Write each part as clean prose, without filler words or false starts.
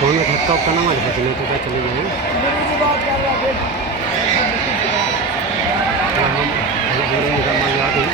Phone में धक्का उक्का ना मार नहीं तो क्या चले जाए हम मान ला दी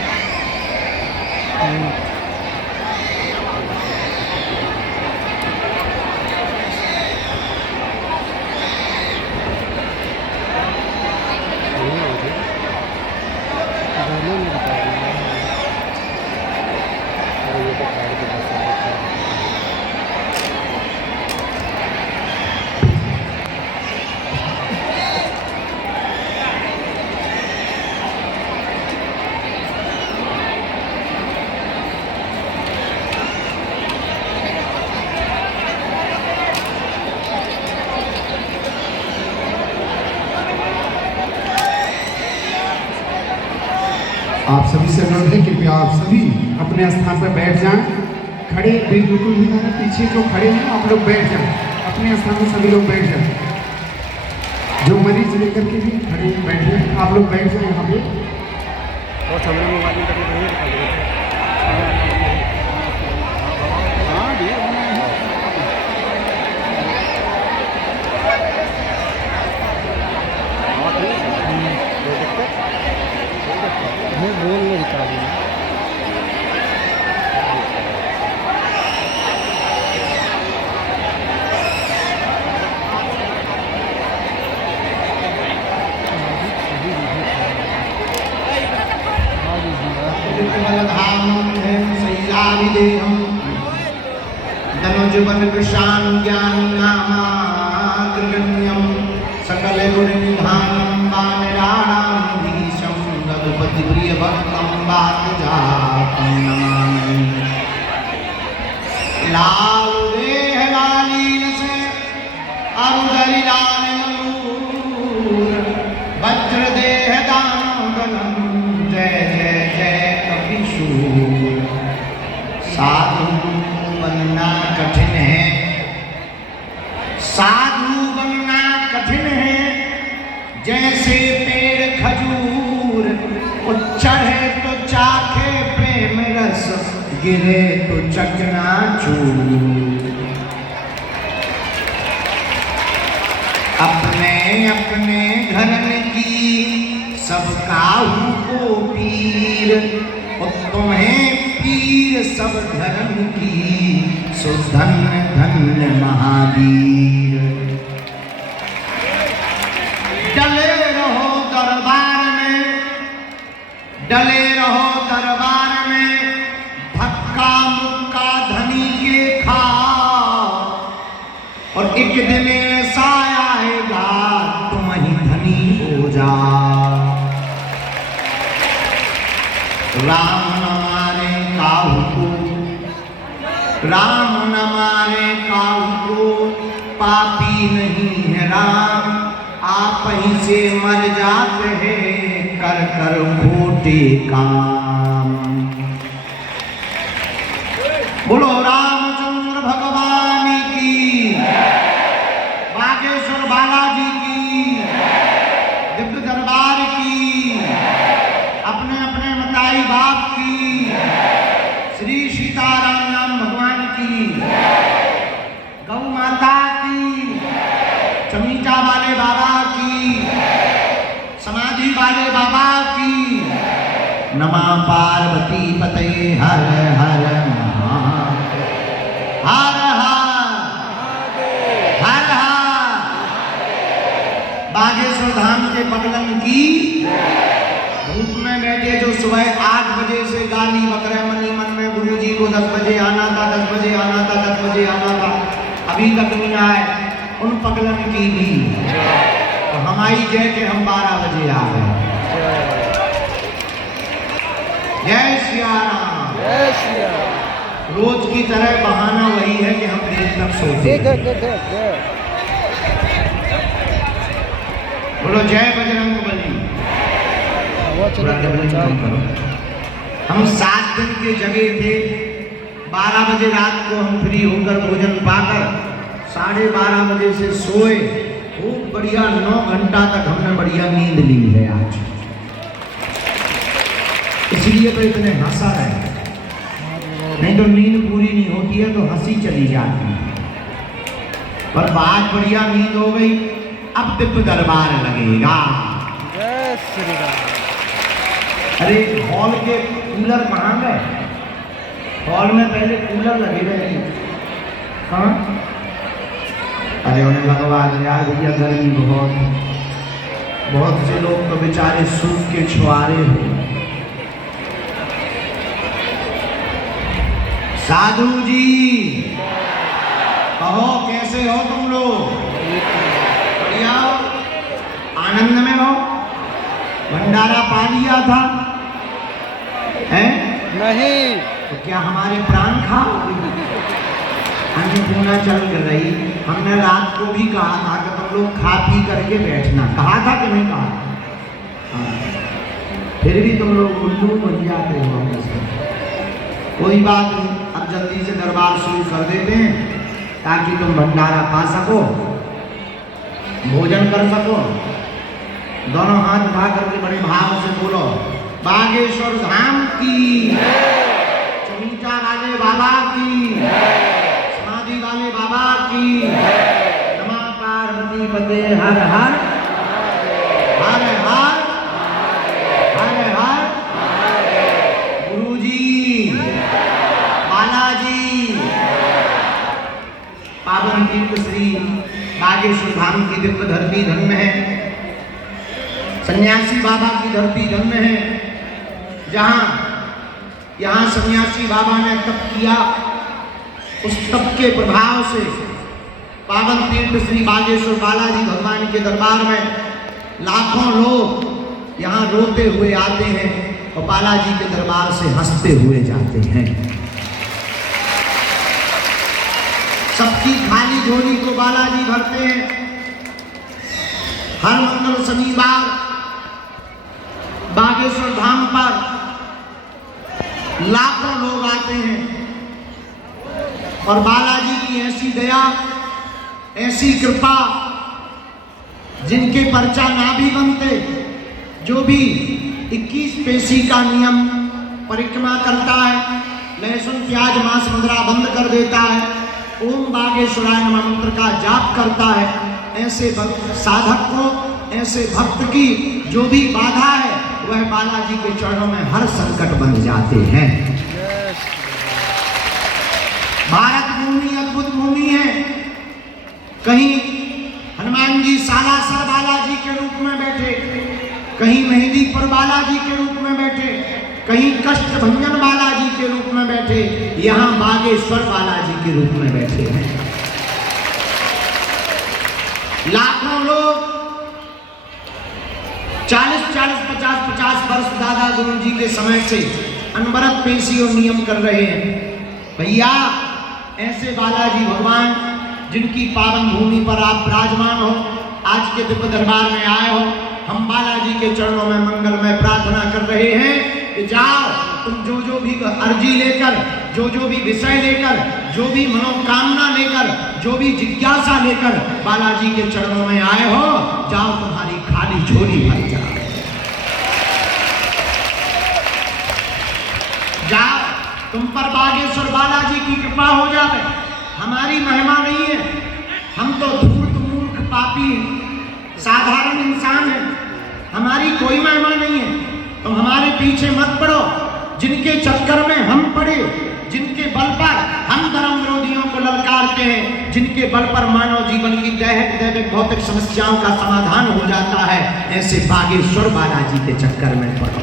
आप सभी से अनुरोध है कृपया आप सभी अपने स्थान पर बैठ जाएं। खड़े बिल्कुल भी ना, पीछे जो खड़े हैं आप लोग बैठ जाएं, अपने स्थान पर सभी लोग बैठ जाएं। जो मरीज लेकर के भी खड़े बैठे आप लोग बैठ जाएं यहाँ पे। और सामने मोबाइल मैं बोल नहीं रहा हूँ धनुजबन कृशान ज्ञान नामाग्रगण्यम सकल गुण निधानम वानराणाम धीशम रघुपति प्रिय भक्तम वातजातम नमामि। लाल देह लालीन से अरुदरि लाल नूर वज्र देह दानव गणम जय जय जय कपिशूर। साधु बनना कठिन है, साधु बनना कठिन है, जैसे पेड़ खजूर वो चढ़े तो चाखे प्रेम रस, गिरे तो चकनाचूर। अपने अपने घरन की सब काहू को पीर, और तुम्हें पीर सब धर्म की, सो धन्य धन्य महावीर। डले रहो दरबार में, डले रहो दरबार में, धक्का मुक्का धनी के खाओ, और एक दिन ऐसा आएगा तुम ही धनी हो जाओ। राम न मारे काहू को, राम न मारे काहू को, पापी नहीं है राम, आप ही से मर जाते हैं कर कर खोटे काम। बोलो रामचंद्र भगवान की, बागेश्वर बालाजी की, दिव्य दरबार की, अपने अपने मताई बाप की, श्री सीताराम नाम भगवान की, गौ माता की, चमीटा वाले बाबा की, समाधि वाले बाबा की। नमः पार्वती पते हर हर महादेव, हर हर हर हर। बागेश्वर धाम के पगलन की धूप में बैठे जो सुबह 8 बजे से गाली बकरे मनी मन में गुरुजी को 10 बजे आना था, 10 बजे आना था, 10 बजे आना था, अभी तक नहीं आए, उन पगलन की भी तो हमारी जय के हम 12 बजे आ गए। जय श्री राम, जय श्री राम। रोज की तरह बहाना वही है कि हम देर तक सोते हैं। बोलो जय बजरंगबली। हम 7 दिन के जगह थे, 12 बजे रात को हम फ्री होकर भोजन पाकर 12:30 बजे से सोए, खूब बढ़िया 9 घंटा तक हमने बढ़िया नींद ली है आज, इसलिए तो इतने हंसा रहे, नहीं तो नींद पूरी नहीं होती है तो हंसी चली जाती है। पर बात बढ़िया नींद हो गई। अब दिव्य दरबार लगेगा। जय श्री राम। अरे हॉल के कूलर कहाँ गए? हॉल में पहले कूलर लगे रहे। हाँ, अरे उन्हें लगवा दे यार भैया, गर्मी बहुत से लोग तो बेचारे सूख के छुआरे हो। साधु जी कहो, कैसे हो तुम लोग? बढ़िया हो? आनंद में हो? भंडारा पा लिया था? हैं? नहीं। तो क्या हमारे प्राण खाओ? अन्नपूर्णा चल रही। हमने रात को भी कहा था कि तुम लोग खा पी करके बैठना। कहा था कि नहीं कहा? हाँ। फिर भी तुम लोग उल्लू बन जाते हो हमेशा। कोई बात नहीं, अब जल्दी से दरबार शुरू कर देते हैं ताकि तुम भंडारा पा सको, भोजन कर सको। दोनों हाथ उठा करके बड़े भाव से बोलो, बागेश्वर धाम की, चमीचा वाले बाबा की, समाधि वाले बाबा की, नमः पार्वती पते हर हर हर हर हर हर। गुरुजी, बालाजी, पावन तीर्थ श्री बागेश्वर धाम की दिव्य धरती धन्य है। सन्यासी बाबा की धरती धन्य है, जहां यहाँ सन्यासी बाबा ने तप किया। उस तप के प्रभाव से पावन तीर्थ श्री बागेश्वर बालाजी भगवान के दरबार में लाखों लोग यहाँ रोते हुए आते हैं और बालाजी के दरबार से हंसते हुए जाते हैं। सबकी खाली झोली को बालाजी भरते हैं। हर मंगल शनिवार बागेश्वर धाम पर लाखों लोग आते हैं और बालाजी की ऐसी दया, ऐसी कृपा, जिनके पर्चा ना भी बनते, जो भी 21 पेशी का नियम परिक्रमा करता है, लहसुन प्याज मांस मदिरा बंद कर देता है, ओम बागेश्वराय नमः मंत्र का जाप करता है, ऐसे साधक को, ऐसे भक्त की जो भी बाधा है वह बालाजी के चरणों में हर संकट बन जाते हैं। भारत भूमि अद्भुत भूमि है। कहीं हनुमान जी सालासर बालाजी के रूप में बैठे, कहीं मेहंदीपुर बालाजी के रूप में बैठे, कहीं कष्ट भंजन बालाजी के रूप में बैठे, यहाँ बागेश्वर बालाजी के रूप में बैठे हैं। लाखों लोग 40-50 वर्ष दादा गुरु जी के समय से अनवरत पेशी और नियम कर रहे हैं। भैया, ऐसे बालाजी भगवान जिनकी पावन भूमि पर आप विराजमान हो, आज के दिव्य दरबार में आए हो, हम बालाजी के चरणों में मंगलमय प्रार्थना कर रहे हैं कि जाओ तुम जो भी अर्जी लेकर, जो भी विषय लेकर, जो भी मनोकामना लेकर, जो भी जिज्ञासा लेकर बालाजी के चरणों में आए हो, जाओ तुम्हारी खाली झोली भर जाओ। जाओ, तुम पर बागेश्वर बालाजी की कृपा हो जाए। हमारी महिमा नहीं है, हम तो धूर्त मूर्ख पापी साधारण इंसान हैं, हमारी कोई महिमा नहीं है। तुम हमारे पीछे मत पड़ो, जिनके चक्कर में हम पड़े, जिनके बल पर हम धर्म विरोधियों को ललकारते हैं, जिनके बल पर मानव जीवन की दैहिक भौतिक समस्याओं का समाधान हो जाता है, ऐसे बागेश्वर बालाजी के चक्कर में पड़ो।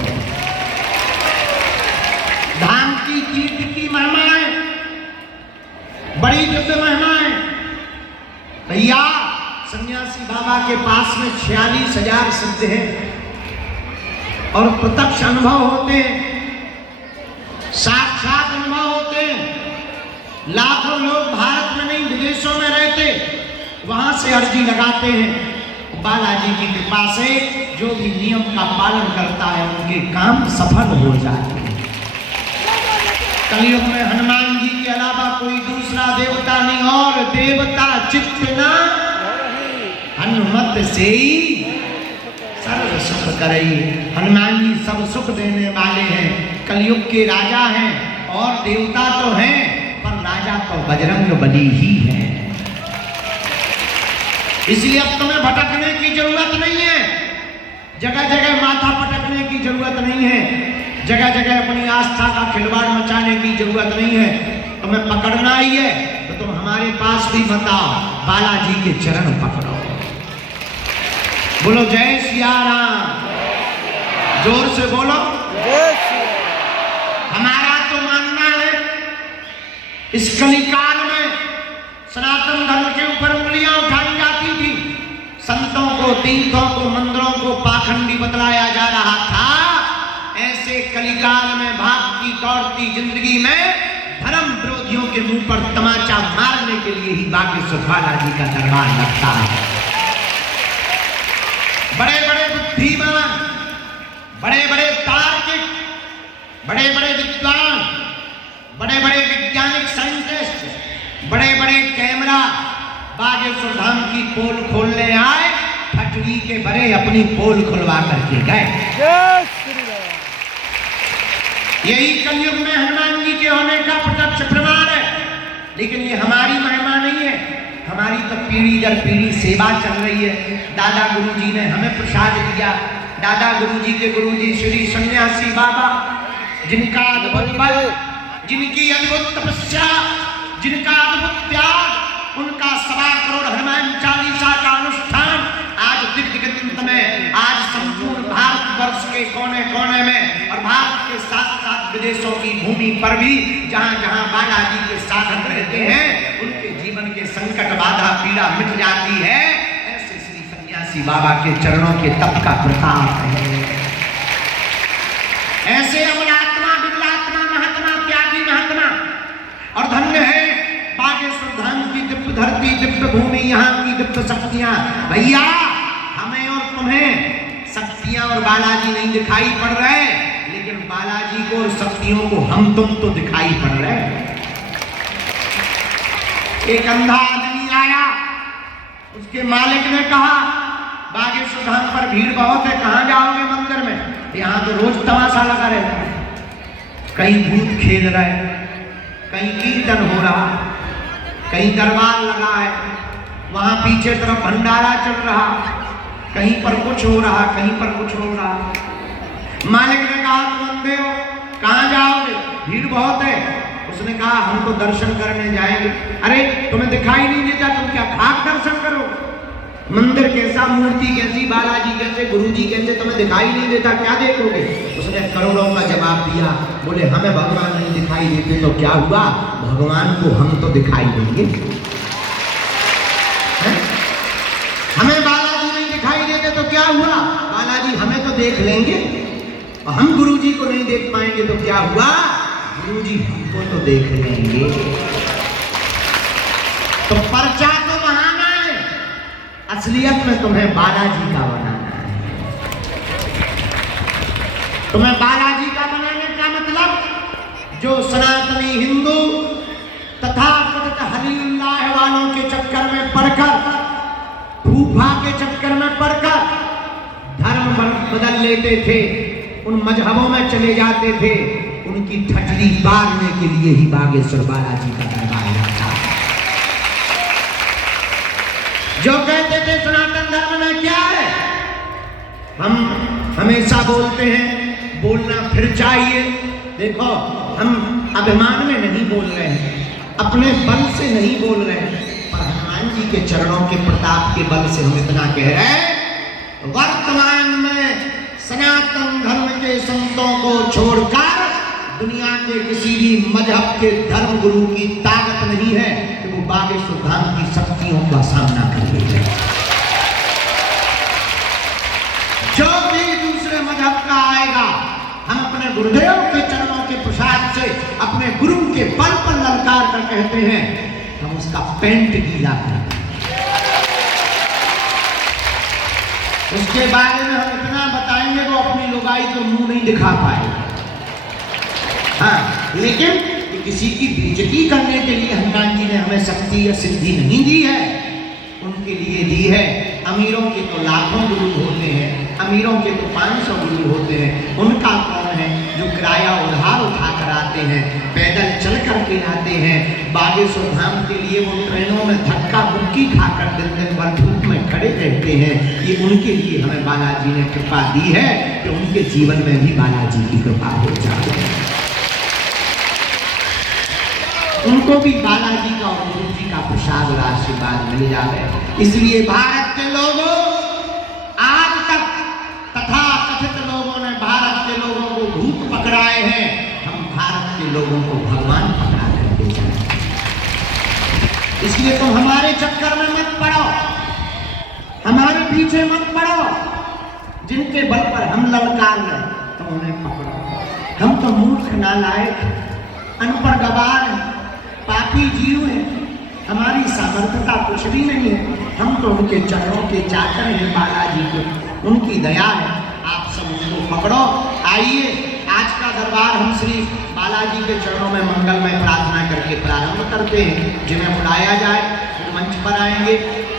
धाम की कीर्ति की महिमाएं बड़ी दिव्य महिमाएं। भैया, सन्यासी बाबा के पास में 46,000 सिद्ध हैं और प्रत्यक्ष अनुभव होते हैं, साक्षात अनुभव होते हैं। लाखों लोग भारत में नहीं विदेशों में रहते, वहां से अर्जी लगाते हैं। बालाजी की कृपा से जो भी नियम का पालन करता है उनके काम सफल हो जाते हैं। कलयुग में हनुमान जी के अलावा कोई दूसरा देवता नहीं, और देवता चित्त ना हनुमत से सर्व सुख करई। हनुमान जी सब सुख देने वाले हैं, कलयुग के राजा हैं, और देवता तो हैं पर राजा तो बजरंग बली ही है। इसलिए अब तुम्हें भटकने की जरूरत नहीं है, जगह जगह माथा पटकने की जरूरत नहीं है, जगह जगह अपनी आस्था का खिलवाड़ मचाने की जरूरत नहीं है। तुम्हें पकड़ना ही है तो तुम हमारे पास भी बताओ, बालाजी के चरण पकड़ो। बोलो जय सिया राम, जोर से बोलो। हमारा तो मानना है इस कलिकाल में सनातन धर्म के ऊपर उंगलियां उठाई जाती थी, संतों को, तीर्थों को, मंदिरों को पाखंडी बतलाया जा रहा था। ऐसे कलिकाल में भागती दौड़ती जिंदगी में धर्म विरोधियों के मुंह पर तमाचा मारने के लिए ही बागेश्वर बालाजी का दरबार लगता है। बड़े बड़े बुद्धिमान, बड़े बड़े तार्किक, बड़े बड़े विद्वान, बड़े बड़े वैज्ञानिक साइंटिस्ट, बड़े बड़े कैमरा बागेश्वर धाम की पोल खोलने आए, फटरी के बड़े अपनी पोल खुलवा करके गए। यही कलयुग में हनुमान जी के होने का प्रत्यक्ष प्रमाण है। लेकिन ये हमारी महिमा नहीं है, हमारी तो पीढ़ी दर पीढ़ी सेवा चल रही है। दादा गुरुजी ने हमें प्रसाद दिया, दादा गुरुजी के गुरुजी श्री सन्यासी बाबा, जिनका अद्भुत बल, जिनकी अद्भुत तपस्या, जिनका अद्भुत त्याग, उनका 1.25 करोड़ हनुमान चालीसा का अनुष्ठान आज दिग्गज में, आज संपूर्ण भारतवर्ष के कोने कोने में और भारत के साथ साथ विदेशों की भूमि पर भी जहां जहां बालाजी के साधक रहते हैं, उनके जीवन के संकट बाधा पीड़ा मिट जाती है। ऐसे श्री सन्यासी बाबा के चरणों के तप का प्रताप है। ऐसे अमलात्मा, विमलात्मा, महात्मा, त्यागी महात्मा, और धन्य है बागेश्वर धाम की दिव्य धरती, दिव्य भूमि, यहाँ की दिव्य शक्तियां। भैया हमें और तुम्हें शक्तियां और बालाजी नहीं दिखाई पड़ रहे, लेकिन बालाजी को और शक्तियों को हम तुम तो दिखाई पड़ रहे। एक अंधा आदमी आया, उसके मालिक ने कहा बागेश्वर धाम पर भीड़ बहुत है, कहाँ जाओगे मंदिर में? यहाँ तो रोज तमाशा लगा रहता है, कहीं भूत खेल रहा है, कहीं कीर्तन हो रहा, कहीं दरबार लगा है, वहां पीछे तरफ भंडारा चल रहा, कहीं पर कुछ हो रहा, कहीं पर कुछ हो रहा। मालिक ने कहा तुम अंधे हो, कहाँ जाओगे? भीड़ बहुत है। उसने कहा हम तो दर्शन करने जाएंगे। अरे तुम्हें दिखाई नहीं देता, तुम क्या खाक दर्शन करोगे? मंदिर कैसा, मूर्ति कैसी, बालाजी कैसे, गुरुजी कैसे, तुम्हें दिखाई नहीं देता, क्या देखोगे? उसने करोड़ों का जवाब दिया। बोले हमें भगवान नहीं दिखाई देते तो क्या हुआ, भगवान को हम तो दिखाई देंगे। हमें बालाजी नहीं दिखाई देते तो क्या हुआ, बालाजी हमें तो देख लेंगे। और हम गुरुजी को नहीं देख पाएंगे तो क्या हुआ, गुरुजी हमको तो देख लेंगे। तो पर्चा तो बहाना है, असलियत में तुम्हें बालाजी का बनाना है। तुम्हें बालाजी का बनाने का मतलब जो सनातनी हिंदू तथा हलील्लाह वालों के चक्कर में पड़कर, फूफा के चक्कर में पड़कर धर्म बदल लेते थे, उन मजहबों में चले जाते थे, उनकी ठटली बांधने के लिए ही बागेश्वर बालाजी का दरबार था। जो कहते थे सनातन धर्म में क्या है, हम हमेशा बोलते हैं, बोलना फिर चाहिए। देखो हम अभिमान में नहीं बोल रहे हैं, अपने बल से नहीं बोल रहे हैं, पर हनुमान जी के चरणों के प्रताप के बल से हम इतना कह रहे हैं, वर्तमान में सनातन धर्म के संतों को छोड़कर दुनिया के किसी भी मजहब के धर्म गुरु की ताकत नहीं है कि वो बागेश्वर धाम की शक्तियों का सामना कर ले। जो भी दूसरे मजहब का आएगा, हम अपने गुरुदेव के चरणों के प्रसाद से अपने गुरु के बल पर ललकार कर कहते हैं, हम उसका पेंट गीला करते हैं। उसके बारे में हम इतना बताएंगे वो अपनी लुगाई को मुंह नहीं दिखा पाएगा। हाँ, लेकिन किसी की बेइज्जती करने के लिए हनुमान जी ने हमें शक्ति या सिद्धि नहीं दी है, उनके लिए दी है। अमीरों के तो लाखों गुरु होते हैं, अमीरों के तो 500 गुरु होते हैं, उनका कौन हैं जो किराया उधार उठा कर आते हैं, पैदल चल कर के आते हैं, बागेश्वर धाम के लिए वो ट्रेनों में धक्का मुक्की खाकर दिन दिन भर धूप में खड़े रहते हैं। ये उनके लिए हमें बालाजी ने कृपा दी है कि उनके जीवन में भी बालाजी की कृपा हो जाए, उनको भी बालाजी का और गुरु जी का प्रसाद और आशीर्वाद मिल जाए। इसलिए भारत के लोगों, आज तक तथा कथित लोगों ने भारत के लोगों को भूत पकड़ाए हैं, हम भारत के लोगों को भगवान पकड़ा कर दे जाए। इसलिए तुम हमारे चक्कर में मत पड़ो, हमारे पीछे मत पड़ो। जिनके बल पर हम ललकार रहे तो उन्हें पकड़ो। हम तो मूर्ख, नालायक, अनपढ़, गवार, पापी जीव हैं, हमारी सामर्थ्यता कुछ भी नहीं है। हम तो उनके चरणों के चाकर हैं, बालाजी को उनकी दया है। आप सब उनको पकड़ो। आइए आज का दरबार हम श्री बालाजी के चरणों में मंगलमय प्रार्थना करके प्रारंभ करते हैं। जिन्हें बुलाया जाए वो मंच पर आएंगे,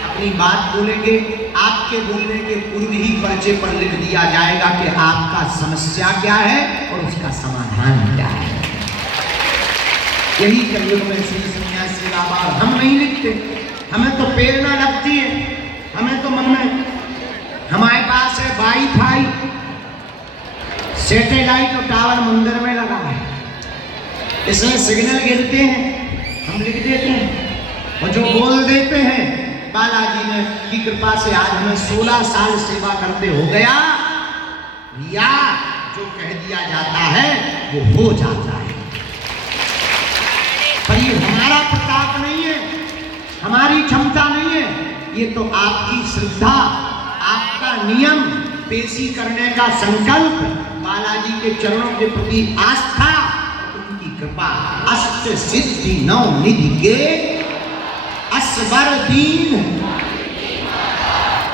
अपनी बात बोलेंगे। आपके बोलने के पूर्व ही पर्चे पर लिख दिया जाएगा कि आपका समस्या क्या है और उसका समाधान क्या है। यही कलयुग में श्री सन्यासी बाबा, हम नहीं लिखते, हमें तो प्रेरणा लगती है, हमें तो मन में, हमारे पास है वाईफाई, सैटेलाइट और टावर मंदिर में लगा है, इसमें सिग्नल गिरते हैं, हम लिख देते हैं और जो बोल देते हैं। बालाजी ने की कृपा से आज हमें 16 साल सेवा करते हो गया, या जो कह दिया जाता है वो हो जाता है। पर ये हमारा प्रताप नहीं है, हमारी क्षमता नहीं है, ये तो आपकी श्रद्धा, आपका नियम, पेशी करने का संकल्प, बालाजी के चरणों के प्रति आस्था, उनकी कृपा। अष्ट सिद्धि नौ निधि के असवर दीन,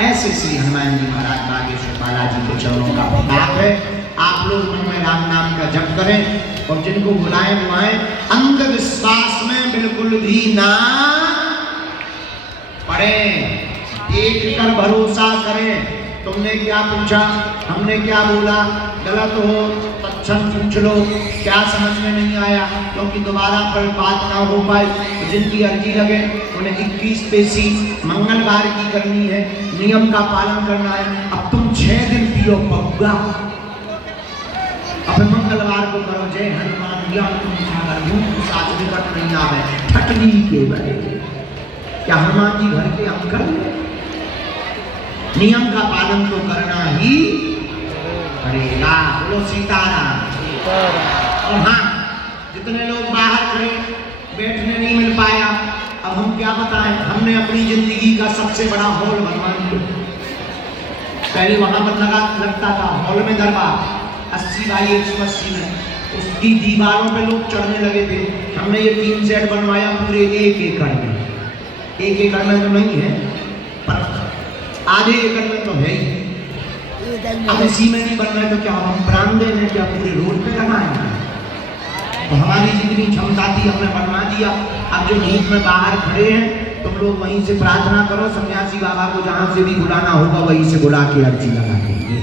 ऐसे श्री हनुमान जी महाराज बागेश्वर बालाजी के चरणों का प्रताप है। आप लोग मन में राम नाम का जप करें और जिनको बुलाएं बुलाएं, अंधविश्वास में बिल्कुल भी ना पड़े, देख कर भरोसा करें। तुमने क्या पूछा, हमने क्या बोला, गलत हो तत्क्षण पूछ लो, क्या समझ में नहीं आया, क्योंकि दोबारा पर बात ना हो पाए तो जिनकी अर्जी लगे उन्हें 21 पेशी मंगलवार की करनी है, नियम का पालन करना है। अब तुम 6 दिन पियो पौगा, अब मंगलवार को करो जय हनुमान ज्ञान तुम सागर भूत साथ निकट नहीं आवे ठटनी के बड़े। क्या हनुमान जी घर के हम कर ले? नियम का पालन तो करना ही पड़ेगा। बोलो सीताराम। और हाँ, जितने लोग बाहर खड़े बैठने नहीं मिल पाया, अब हम क्या बताएं, हमने अपनी जिंदगी का सबसे बड़ा हॉल बनवा दिया। पहले वहां पर लगता था हॉल में दरबार 80x180 में, उसकी दीवारों पे लोग चढ़ने लगे थे। हमने ये 3 सेट बनवाया पूरे 1 एकड़ में। 1 एकड़ में तो नहीं है पर आधे एकड़ में तो है ही। अब इसी में नहीं बन रहा तो क्या हम प्राण दे रहे, क्या पूरे रोड पे लगाएंगे? तो हमारी जितनी क्षमता थी हमने बनवा दिया। अब जो धूप में बाहर खड़े हैं तुम लोग वहीं से प्रार्थना करो, सन्यासी बाबा को जहां से भी बुलाना होगा वहीं से बुला के अर्जी लगा देंगे।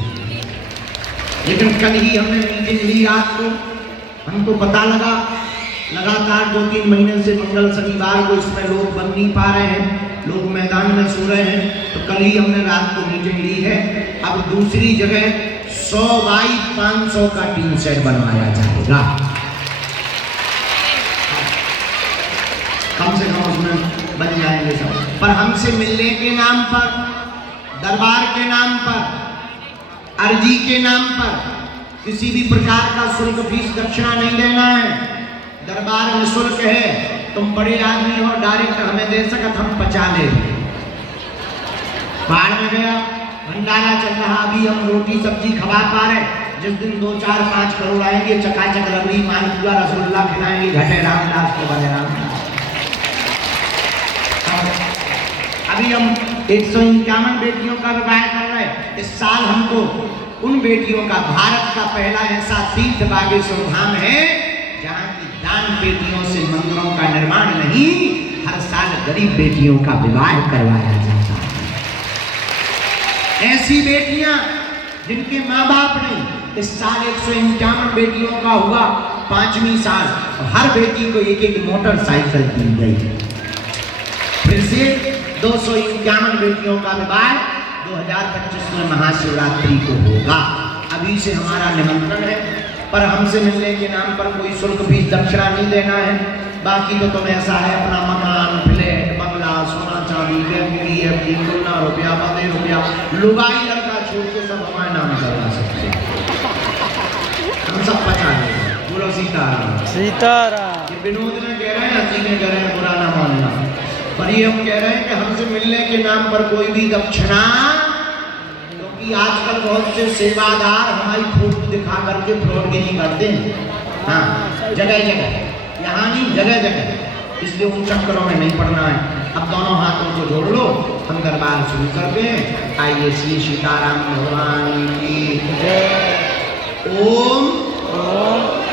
लेकिन कल ही हमने मीटिंग ली रात को, हमको पता लगा लगातार 2-3 महीने से मंगल शनिवार को इसमें लोग बन नहीं पा रहे हैं, लोग मैदान में सो रहे हैं। तो कल ही हमने रात को मीटिंग ली है। अब दूसरी जगह 100x500 का टीन सेट बनवाया जाएगा, कम से कम उसमें बन जाएंगे सब। पर हमसे मिलने के नाम पर, दरबार के नाम पर, अर्जी के नाम पर किसी भी प्रकार का शुल्क फीस दक्षिणा नहीं लेना है। दरबार निःशुल्क है। तुम बड़े आदमी हो, डायरेक्ट हमें दे सकत हम पचा ले। बाढ़ में गया, भंडारा चल रहा, अभी हम रोटी सब्जी खवा पा रहे। जिस दिन 2, 4, 5 करोड़ आएंगे, चकाचक रबड़ी मालपुआ रसगुल्ला खिलाएंगे, घटे रामदास को बने रामदास। अभी हम 151 बेटियों का विवाह कर रहे हैं। इस साल हमको उन बेटियों का, भारत का पहला ऐसा तीर्थ बागेश्वर धाम है जहाँ की दान बेटियों से मंदिरों का निर्माण नहीं, हर साल गरीब बेटियों का विवाह करवाया जाता है। ऐसी बेटियां जिनके माँ बाप नहीं, इस साल 151 बेटियों का हुआ 5वीं साल, हर बेटी को एक एक मोटरसाइकिल दी गई। फिर से 251 बेटियों का विवाह 2025 में महाशिवरात्रि को होगा। अभी से हमारा निमंत्रण है, पर हमसे मिलने के नाम पर कोई शुल्क फीस दक्षिणा नहीं देना है। बाकी तो तुम ऐसा है अपना मकान, फ्लैट, बंगला, सोना चांदी, FD, गुना रुपया, बदे रुपया, लुगाई लड़का छोड़ के सब हमारे नाम करवा सकते हैं। हम सब पचा लेंगे। बोलो सीताराम। सीताराम। ये विनोद ने कह रहे हैं, हंसी ने कह रहे हैं, बुरा ना मानना, पर ये हम कह रहे हैं कि हमसे मिलने के नाम पर कोई भी दक्षिणा, क्योंकि आजकल बहुत से सेवादार हमारी फोटो दिखा करके फ्रॉडगिरी करते हैं। हाँ, जगह जगह, यहाँ नहीं, जगह जगह। इसलिए उन चक्करों में नहीं पड़ना है। अब दोनों हाथों को जोड़ लो, हम दरबार शुरू करते हैं। आइए श्री सीताराम भगवान की जय। ओम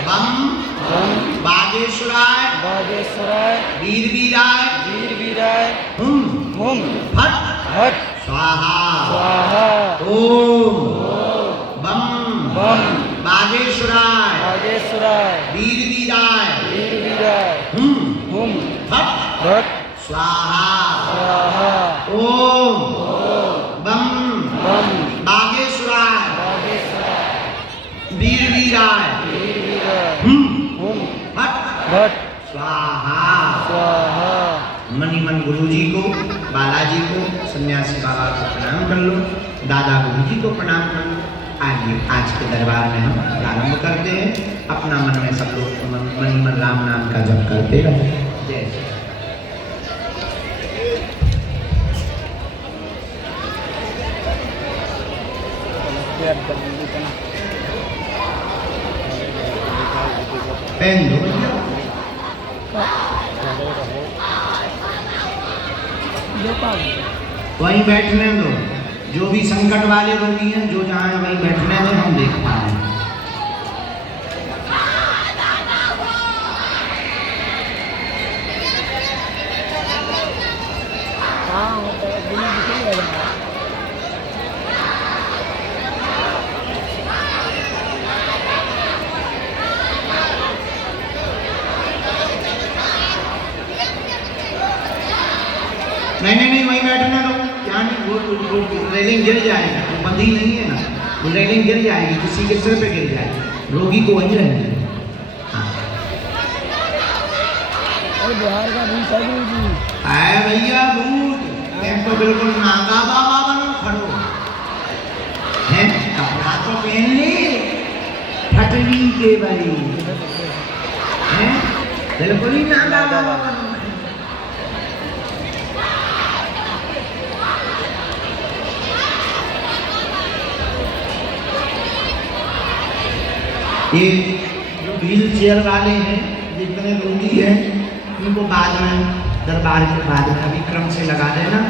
बम बागेश्वराय वीर वीराय हुम फट स्वाहा। ओम बम बागेश्वराय वीर वीराय हुम फट स्वाहा। ओम बम बागेश्वराय वीर वीराय भट स्वाहा। मनी मन गुरु जी को, बालाजी को, सन्यासी बाबा को प्रणाम कर लो, दादा गुरु जी को प्रणाम कर लो। आइए आज के दरबार में हम प्रारंभ करते हैं। अपना मन में सब लोग मनी मन राम नाम का जप करते रहो। जय श्री पेन दो, वहीं बैठने दो। जो भी संकट वाले रोगी हैं, जो जहाँ है वहीं बैठने दो, हम देख पा रहे हैं। नहीं, वहीं बैठने दो। क्या नहीं, वो रेलिंग गिर जाएगी, वो बंधी नहीं है ना, वो रेलिंग गिर जाएगी, किसी के सिर पे गिर जाएगी। रोगी को वहीं रहने दो। हाँ, बिहार का भूत है जी। आए भैया भूत, तुम तो बिल्कुल नागा बाबा बनो खड़ो हैं। कपड़ा तो पहन ले फटनी के भाई हैं, बिल्कुल ही नागा बाबा बनो। ये जो व्हील चेयर वाले हैं, जितने रोगी हैं, उनको बाद में दरबार के बाद में अभी क्रम से लगा देना,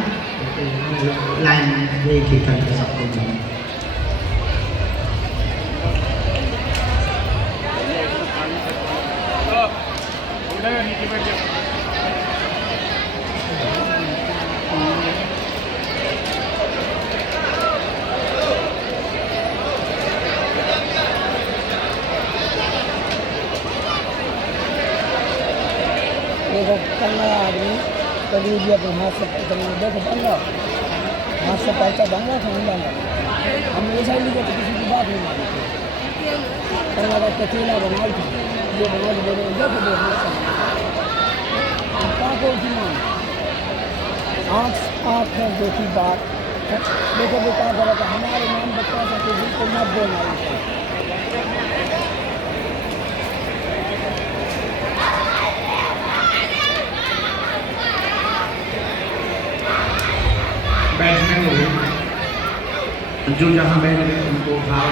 लाइन में एक ही करके सबको। आदमी कभी भी अपने हाथ से देखो बंगा, हाथ से पैसा बंगा था हम ऐसा ही नहीं, किसी की बात नहीं मानते। कचेला बनाई थी, ये बना के बोले देखो दो क्या कोई मान आँख है देखी बात देखो वो क्या करा था। हमारे नाम बच्चा था कि बिल्कुल मत देना। बैठने दो, जो जहाँ बैठ गए उनको उठाओ।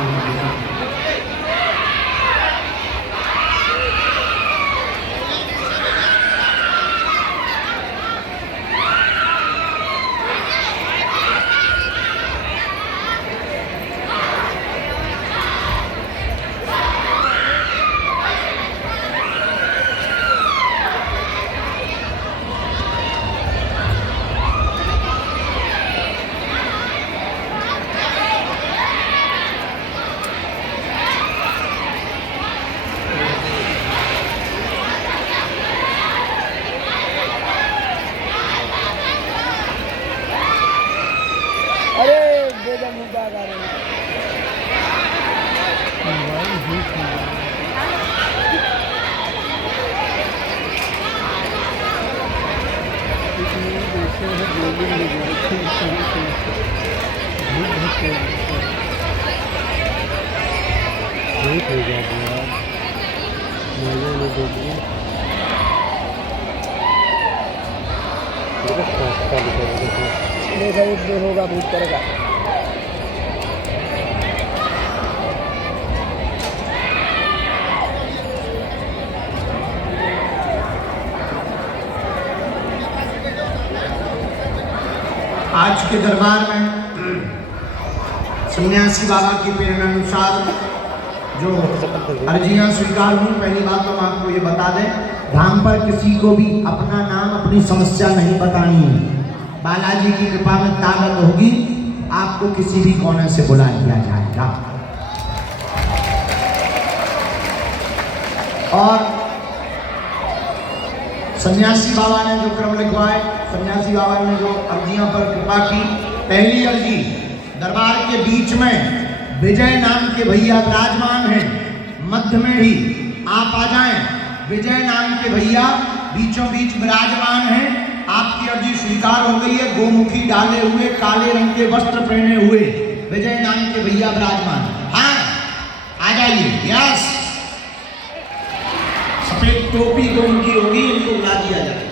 देखा एक दो होगा भूत करेगा। आज के दरबार में सन्यासी बाबा की प्रेरणानुसार जो अर्जियां स्वीकार हुई, पहली बात तो हम आपको ये बता दें, धाम पर किसी को भी अपना नाम अपनी समस्या नहीं बतानी है। बालाजी की कृपा में ताकत होगी, आपको किसी भी कोने से बुला लिया जाएगा। और सन्यासी बाबा ने जो क्रम लिखवाए, सन्यासी बाबा ने जो अर्जियां पर कृपा की, पहली अर्जी दरबार के बीच में विजय नाम के भैया विराजमान हैं, मध्य में ही आप आ जाएं। विजय नाम के भैया बीचों बीच विराजमान हैं, आपकी अर्जी स्वीकार हो गई है। गोमुखी डाले हुए, काले रंग के वस्त्र पहने हुए विजय नाम के भैया विराजमान। हाँ, आ जाइए। यस, सफेद टोपी तो उनकी होगी, इनको बुला दिया जाए।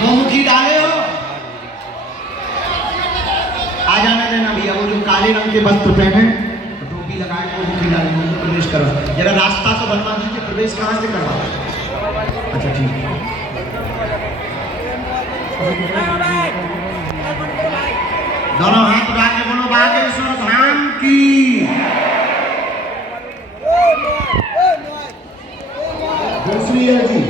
गोमुखी डाले हो, आ जाना देना भैया। वो जो काले रंग के वस्त्र पहने, टोपी लगाए, गोमुखी डाले, उनको प्रवेश करो। जरा रास्ता तो बनवा दीजिए, प्रवेश कहाँ से करवा? अच्छा ठीक है। दोनों हाथ उठा के बोलो बागेश्वर धाम की। दूसरी अर्जी